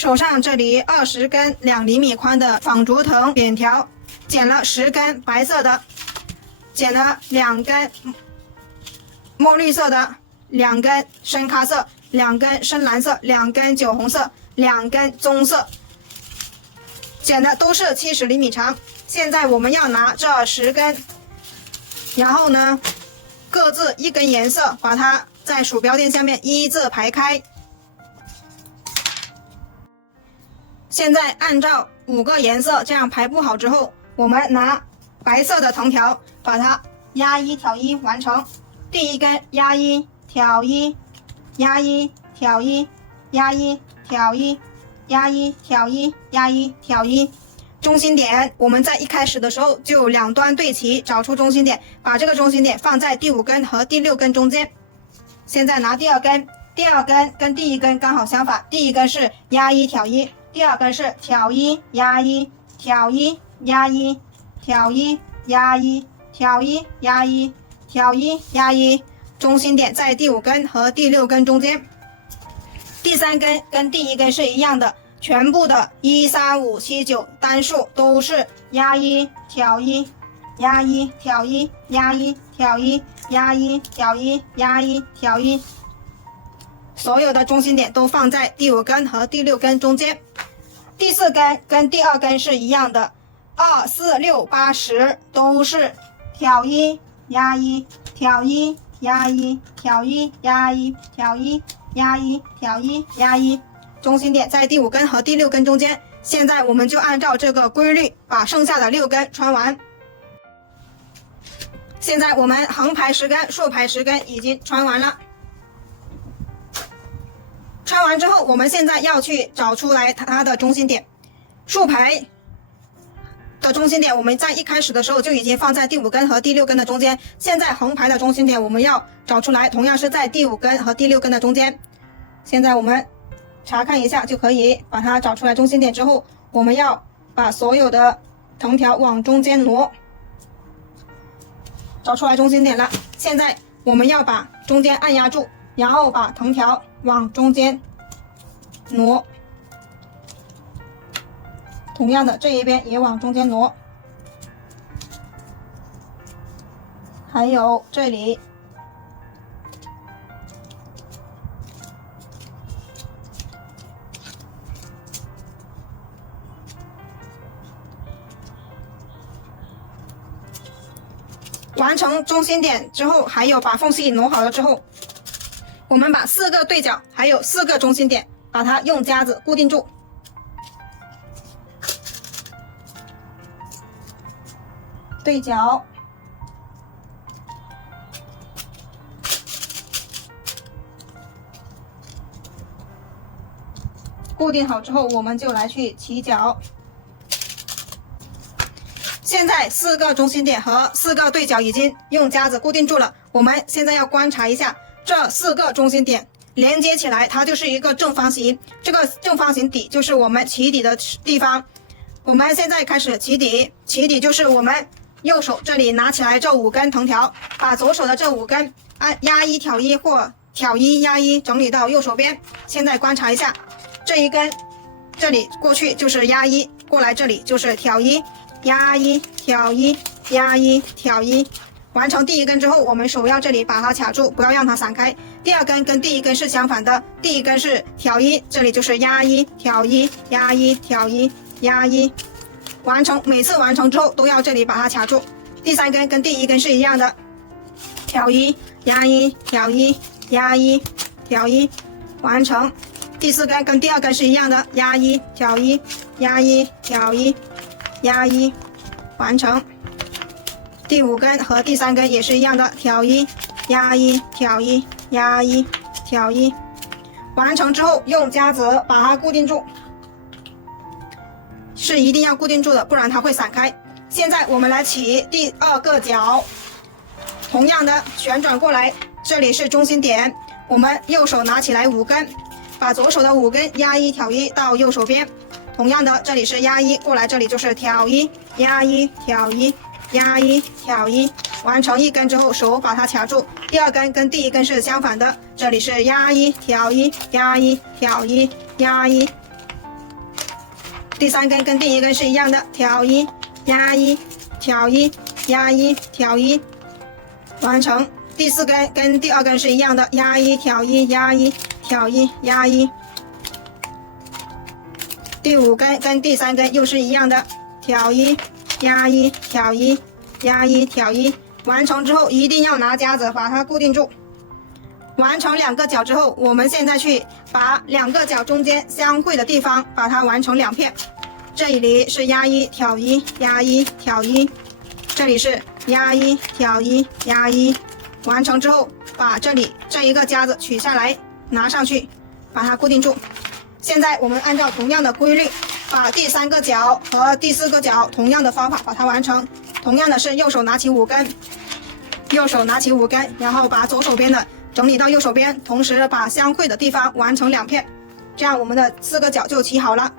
手上这里20根2厘米宽的纺竹藤扁条，剪了10根白色的，剪了2根墨绿色的，2根深咖色，2根深蓝色，2根酒红色，2根棕色，剪的都是70厘米长。现在我们要拿这10根，然后呢，各自1根颜色，把它在鼠标垫下面一字排开。现在按照5个颜色这样排布好之后，我们拿白色的藤条把它压1挑1完成。第1根压1挑1，压1挑1，压1挑1，压1挑1，压1挑1。中心点我们在一开始的时候就两端对齐，找出中心点，把这个中心点放在第5根和第6根中间。现在拿第2根，第2根跟第1根刚好相反，第1根是压1挑1，第2根是挑1压1，挑1压1，挑1压1，挑1压1，挑1压1，中心点在第5根和第6根中间。第3根跟第1根是一样的，全部的1、3、5、7、9单数都是压1挑1，压1挑1，压1挑1，压1挑1，压1挑1。所有的中心点都放在第5根和第6根中间。第4根跟第2根是一样的，2、4、6、8、10都是挑1压1，挑1压1，挑1压1，挑1压1，挑1压1。中心点在第5根和第6根中间。现在我们就按照这个规律把剩下的6根穿完。现在我们横排10根，竖排10根已经穿完了。穿完之后，我们现在要去找出来它的中心点。竖排的中心点我们在一开始的时候就已经放在第5根和第6根的中间。现在横排的中心点我们要找出来，同样是在第5根和第6根的中间。现在我们查看一下就可以把它找出来中心点之后，我们要把所有的藤条往中间挪。找出来中心点了，现在我们要把中间按压住，然后把藤条往中间挪。同样的，这一边也往中间挪，还有这里。完成中心点之后，还有把缝隙挪好了之后，我们把4个对角还有4个中心点，把它用夹子固定住。对角，固定好之后，我们就来去起角。现在4个中心点和4个对角已经用夹子固定住了，我们现在要观察一下这4个中心点连接起来，它就是一个正方形。这个正方形底就是我们起底的地方。我们现在开始起底，起底就是我们右手这里拿起来这5根藤条，把左手的这5根按压1挑1或挑1压1整理到右手边。现在观察一下，这一根这里过去就是压1，过来这里就是挑1。压1挑1，压1挑1。完成第1根之后，我们手要这里把它卡住，不要让它散开。第2根跟第1根是相反的，第1根是挑1，这里就是压1挑1，压1挑1，压1。完成，每次完成之后都要这里把它卡住。第3根跟第1根是一样的，挑1压1挑1，压1挑1。完成。第4根跟第2根是一样的，压1挑1，压1挑1。压1，完成。第5根和第3根也是一样的，挑1，压1挑1，压1挑1。完成之后用夹子把它固定住，是一定要固定住的，不然它会散开。现在我们来起第2个角，同样的旋转过来，这里是中心点，我们右手拿起来5根，把左手的5根压1挑1到右手边。同样的，这里是压1，过来这里就是挑1，压1挑1，压1挑1。完成1根之后，手把它卡住。第2根跟第1根是相反的，这里是压1挑1，压1挑1，压1。第3根跟第1根是一样的，挑一压一，挑一压一，挑一，完成。第4根跟第2根是一样的，压一挑一压一，挑一压一。第5根跟第3根又是一样的，挑一压一，挑一压一，挑一。完成之后一定要拿夹子把它固定住。完成2个角之后，我们现在去把2个角中间相会的地方把它完成2片。这里是压一挑一压一挑一，这里是压一挑一压一。完成之后，把这里这一个夹子取下来，拿上去，把它固定住。现在我们按照同样的规律，把第3个角和第4个角同样的方法把它完成。同样的是右手拿起5根，右手拿起5根，然后把左手边的整理到右手边，同时把相会的地方完成2片，这样我们的4个角就齐好了。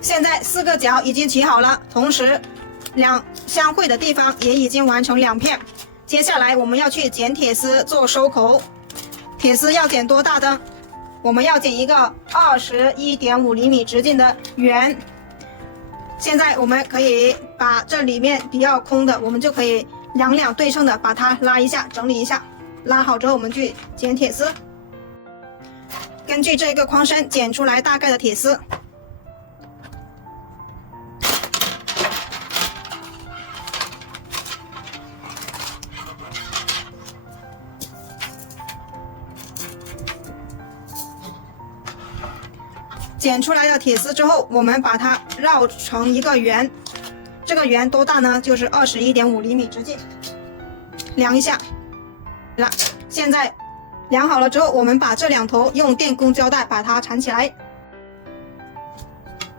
现在4个角已经齐好了，同时相会的地方也已经完成2片。接下来我们要去剪铁丝做收口。铁丝要剪多大的？我们要剪一个21.5厘米直径的圆。现在我们可以把这里面比较空的，我们就可以两对称的把它拉一下，整理一下。拉好之后，我们去剪铁丝。根据这个框身剪出来大概的铁丝。剪出来的铁丝之后，我们把它绕成一个圆。这个圆多大呢？就是21.5厘米直径。量一下。现在量好了之后，我们把这2头用电工胶带把它缠起来。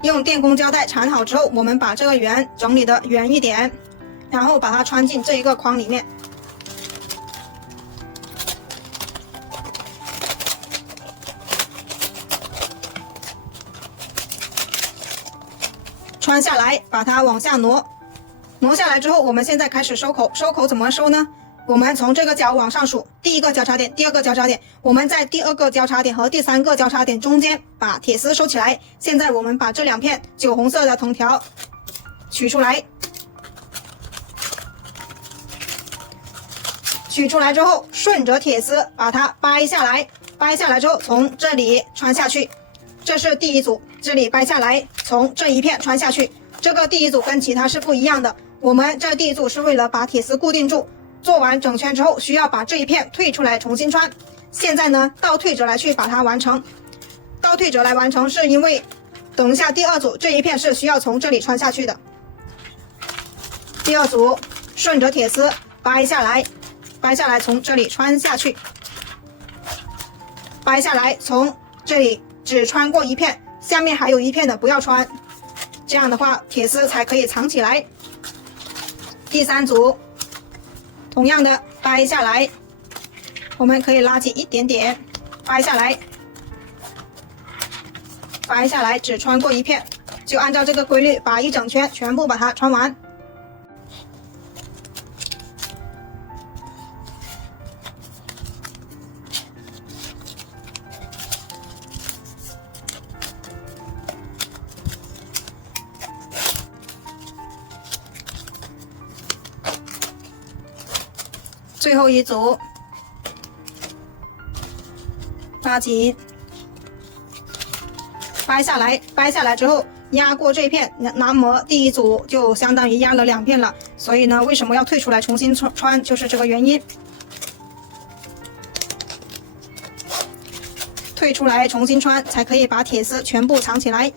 用电工胶带缠好之后，我们把这个圆整理的圆一点，然后把它穿进这一个框里面。穿下来，把它往下挪。挪下来之后，我们现在开始收口。收口怎么收呢？我们从这个角往上数，第1个交叉点，第2个交叉点，我们在第2个交叉点和第3个交叉点中间把铁丝收起来。现在我们把这2片酒红色的藤条取出来。取出来之后，顺着铁丝把它掰下来。掰下来之后，从这里穿下去。这是第1组，这里掰下来，从这一片穿下去。这个第1组跟其他是不一样的，我们这第1组是为了把铁丝固定住。做完整圈之后，需要把这一片退出来重新穿。现在呢，倒退着来去把它完成。倒退着来完成，是因为等一下第2组这一片是需要从这里穿下去的。第2组顺着铁丝掰下来，掰下来从这里穿下去，掰下来从这里只穿过一片，下面还有一片的不要穿，这样的话铁丝才可以藏起来。第3组同样的掰下来，我们可以拉紧一点点，掰下来，掰下来只穿过一片，就按照这个规律把一整圈全部把它穿完。最后一组，拉紧，掰下来，掰下来之后压过这片，那么第1组就相当于压了2片了。所以呢，为什么要退出来重新穿，就是这个原因。退出来重新穿，才可以把铁丝全部藏起来。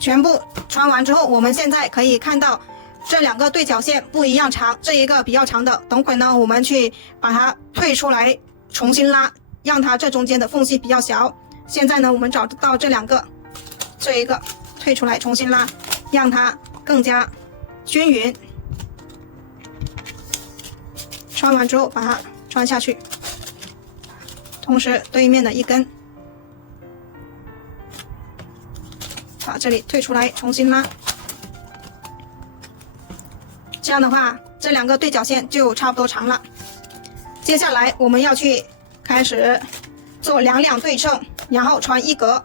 全部穿完之后，我们现在可以看到这2个对角线不一样长，这一个比较长的，等会呢我们去把它退出来重新拉，让它这中间的缝隙比较小。现在呢我们找到这2个，这一个退出来重新拉，让它更加均匀。穿完之后把它穿下去，同时对面的一根把这里退出来重新拉，这样的话这两个对角线就差不多长了。接下来我们要去开始做两两对称，然后穿一格。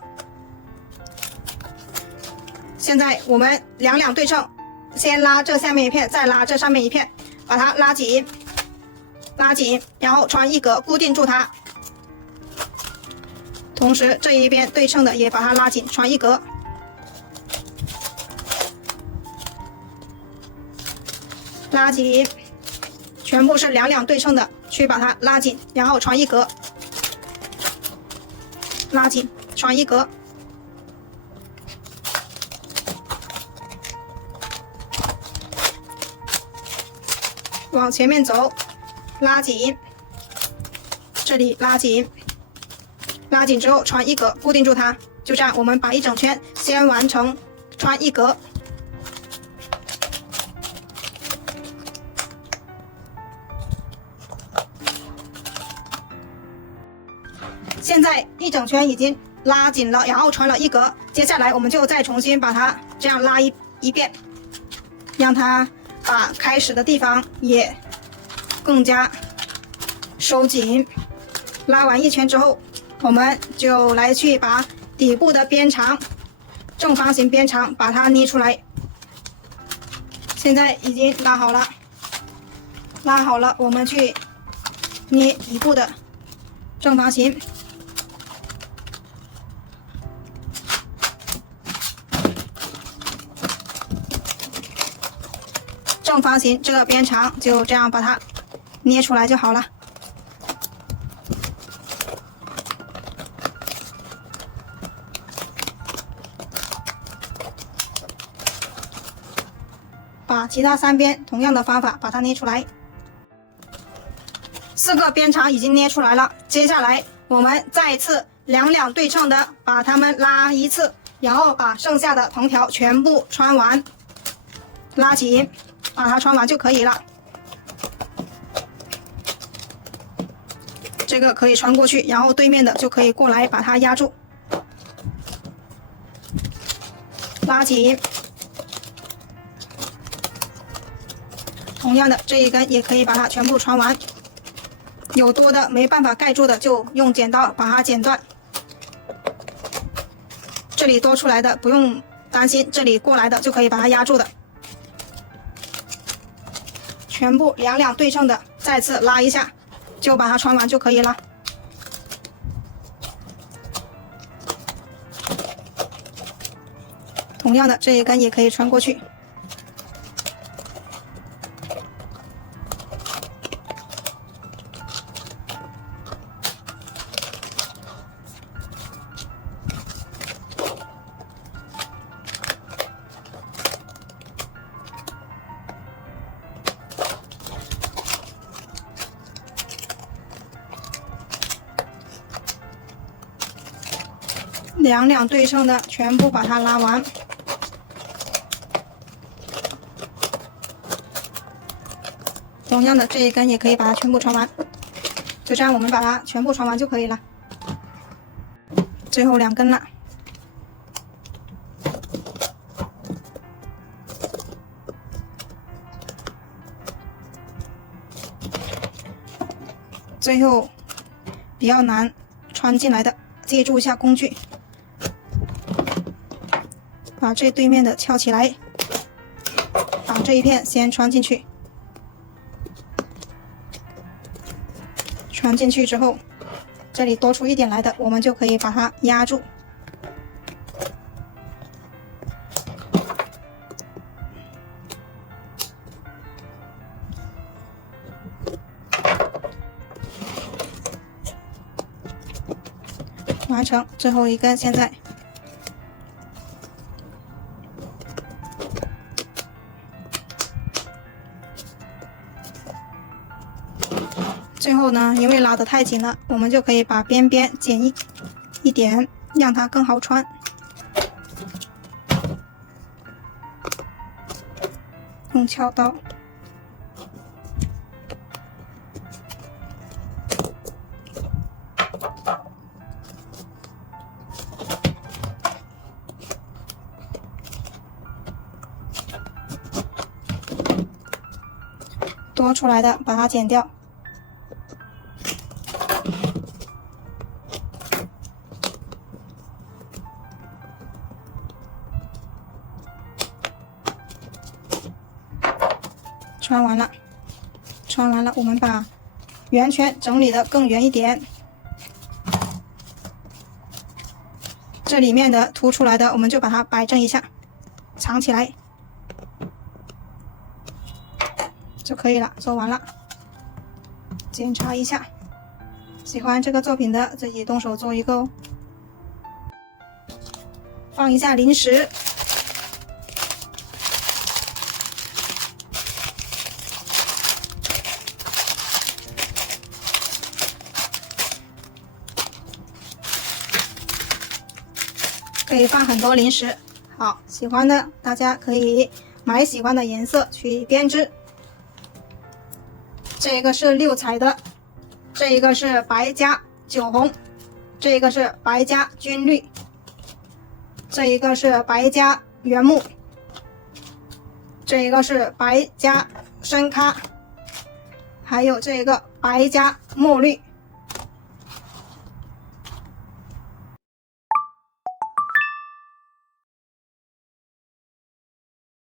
现在我们两两对称，先拉这下面一片，再拉这上面一片，把它拉紧，拉紧，然后穿一格，固定住它。同时这一边对称的也把它拉紧，穿一格。拉紧，全部是两两对称的，去把它拉紧，然后穿一格，拉紧，穿一格。往前面走，拉紧，这里拉紧，拉紧之后穿一格，固定住它。就这样，我们把一整圈先完成穿一格。现在一整圈已经拉紧了，然后穿了一格。接下来我们就再重新把它这样拉一遍，让它把开始的地方也更加收紧。拉完一圈之后，我们就来去把底部的边长，正方形边长把它捏出来。现在已经拉好了，拉好了，我们去捏底部的正方形。正方形这个边长就这样把它捏出来就好了。把其他三边同样的方法把它捏出来。四个边长已经捏出来了，接下来我们再次两两对称的把它们拉一次，然后把剩下的藤条全部穿完，拉紧。把它穿完就可以了。这个可以穿过去，然后对面的就可以过来把它压住，拉紧。同样的，这一根也可以把它全部穿完。有多的没办法盖住的，就用剪刀把它剪断。这里多出来的不用担心，这里过来的就可以把它压住的。全部两两对称的，再次拉一下，就把它穿完就可以了。同样的，这一根也可以穿过去。两两对称的全部把它拉完。同样的，这一根也可以把它全部穿完。就这样，我们把它全部穿完就可以了。最后两根了。最后比较难穿进来的，记住一下工具。把这对面的翘起来，把这一片先穿进去。穿进去之后，这里多出一点来的，我们就可以把它压住。完成最后一根，现在。最后呢，因为拉得太紧了，我们就可以把边边剪一点，让它更好穿。用锹刀。多出来的把它剪掉。穿完了，我们把圆圈整理的更圆一点。这里面的凸出来的，我们就把它摆正一下，藏起来就可以了。做完了，检查一下，喜欢这个作品的自己动手做一个哦。放一下零食。可以放很多零食，好，喜欢的大家可以买喜欢的颜色去编织。这个是6彩的，这一个是白加酒红，这个是白加军绿，这一个是白加原木，这一个是白加深咖，还有这个白加墨绿。